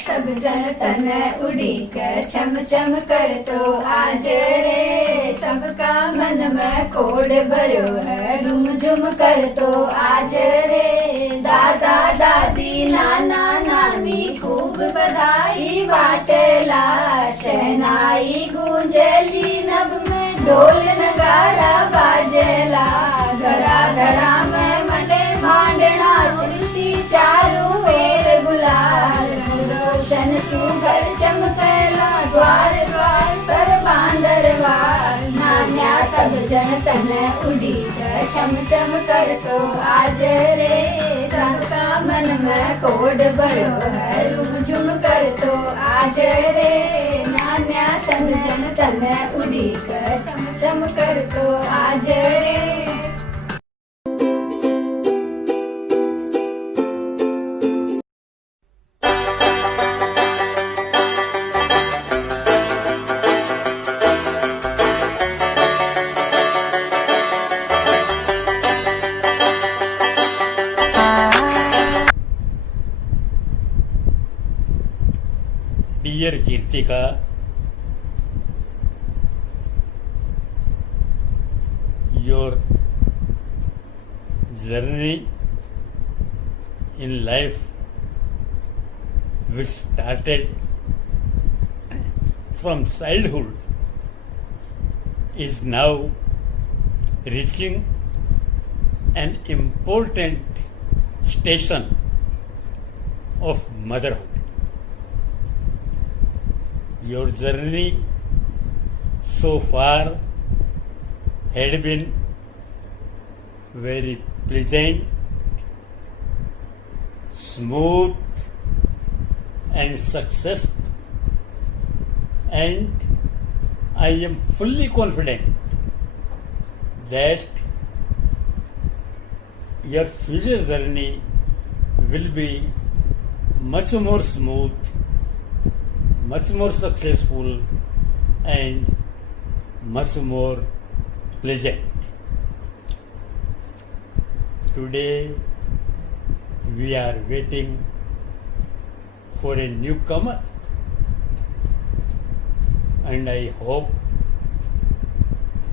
सब जन तन उड़ीक छम छम कर तो आज रे, सबका मन में कोड भरो है रुम झुम कर तो आज रे। दादा दादी नाना नानी खूब बधाई बाटला, शहनाई गूंजली नभ में ढोल नगारा बाजला। घरा घरा में मंडे मांडना खुशी चारू वेर गुलाल, रोशन सुघर चमकला द्वार द्वार पर बांदरवार। नान्या सब जन तन उड़ीक छम छम कर तो आज रे, सबका मन में कोड भरो है रुम झुम कर तो आज रे। नान्या सब जन तन उड़ीक छम छम कर तो आज रे। Dear Kirtika, your journey in life, which started from childhood, is now reaching an important station of motherhood. Your journey so far had been very pleasant, smooth, and successful, and I am fully confident that your future journey will be much more smooth, much more successful, and much more pleasant. Today we are waiting for a newcomer, and I hope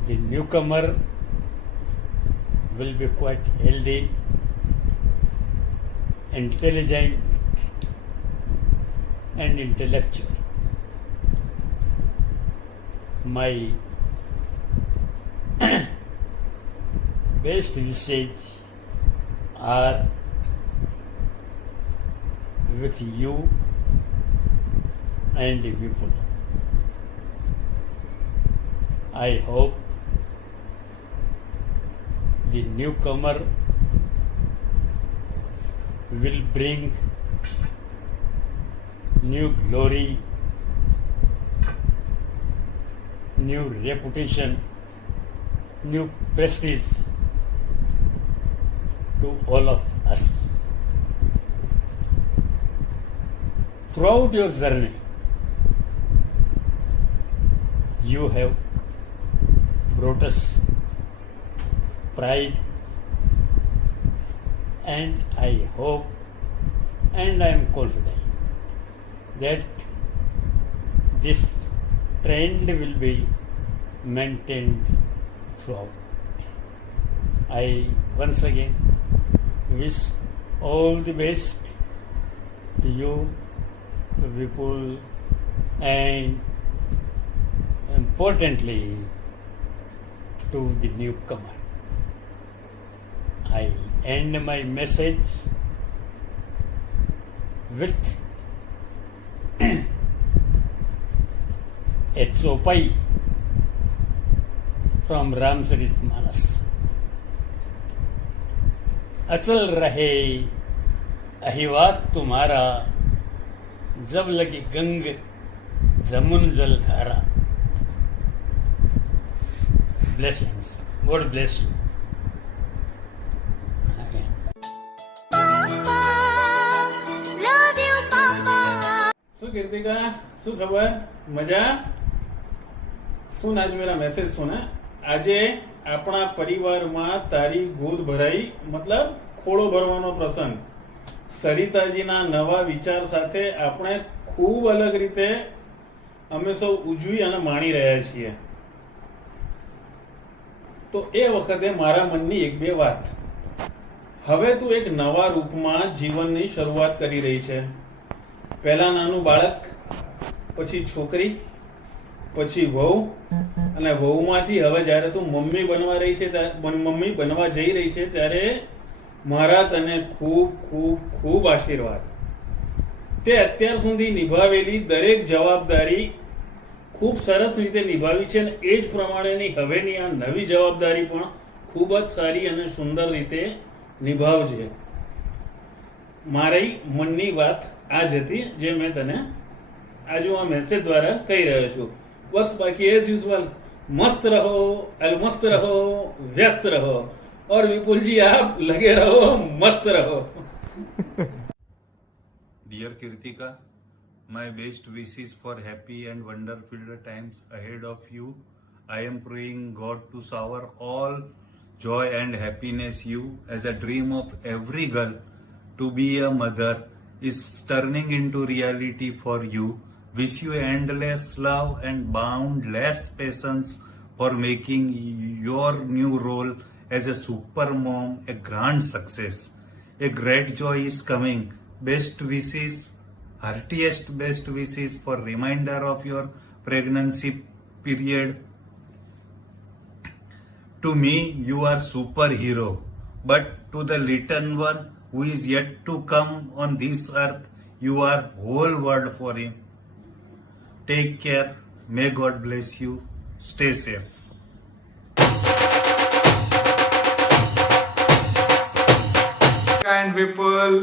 the newcomer will be quite healthy, intelligent, and intellectual. My best wishes are with you and the people. I hope the newcomer will bring new glory, new reputation, new prestige to all of us. Throughout your journey, you have brought us pride, and I hope and I am confident that this trend will be maintained throughout. I once again wish all the best to you, to people, and importantly to the newcomer. I end my message with a chopai from Ramcharitmanas. अचल रहे अहिवात तुम्हारा, जब लगी गंग जमुन जल धारा. Blessings. God bless you. શું કીર્તિકા, શું ખબર? મજા? સુન, આજ મેરા મેસેજ સુન. આજે આપણા પરિવારમાં તારી ગોદ ભરાઈ, મતલબ ખોળો ભરવાનો પ્રસંગ. સરિતાજીના નવા વિચાર સાથે આપણે ખૂબ અલગ રીતે અમે સૌ ઉજવી અને માણી રહ્યા છીએ. તો એ વખતે મારા મનની એક બે વાત. હવે તું એક નવા રૂપમાં જીવનની શરૂઆત કરી રહી છે. પહેલા નાનું બાળક, પછી છોકરી, પછી વહુ, અને વહુમાંથી હવે જ્યારે તું મમ્મી બનવા રહી છે, મમ્મી બનવા જઈ રહી છે, ત્યારે મારા તને ખૂબ ખૂબ ખૂબ આશીર્વાદ. તે અત્યાર સુધી નિભાવેલી દરેક જવાબદારી ખૂબ સરસ રીતે નિભાવી છે, અને એ જ પ્રમાણેની હવેની આ નવી જવાબદારી પણ ખૂબ જ સારી અને સુંદર રીતે નિભાવજે. મારી મનની વાત આ જ હતી જે મેં તને આજુ આ મેસેજ દ્વારા કહી રહ્યો છું. બસ બાકી એઝ યુઝ્યુઅલ મસ્ત રહો, મસ્ત રહો, વ્યસ્ત રહો, और विपुल जी आप लगे रहो, मस्त रहो. Dear Kirtika, my best wishes for happy and wonder-filled times ahead of you. I am praying God to shower all joy and happiness you, as a dream of every girl to be a mother is turning into reality for you. Wish you endless love and boundless patience for making your new role as a super mom a grand success. A great joy is coming. Best wishes, heartiest best wishes for reminder of your pregnancy period. To me, you are superhero, but to the little one who is yet to come on this earth, you are whole world for him. Take care. May God bless you. Stay safe. And Vipul,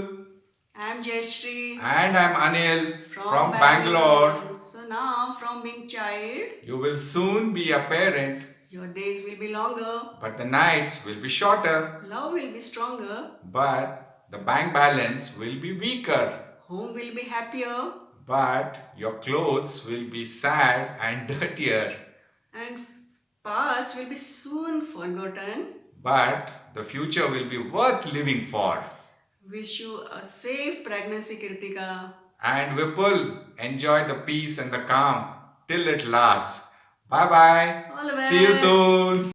I'm Jayashree and I'm Anil from Bangalore. So now, from being child, You will soon be a parent, your days will be longer, but the nights will be shorter, love will be stronger, but the bank balance will be weaker, home will be happier, but your clothes will be sad and dirtier, and past will be soon forgotten. but the future will be worth living for. Wish you a safe pregnancy, Kirtika. And Vipul, enjoy the peace and the calm till it lasts. Bye bye. All the See you best. soon.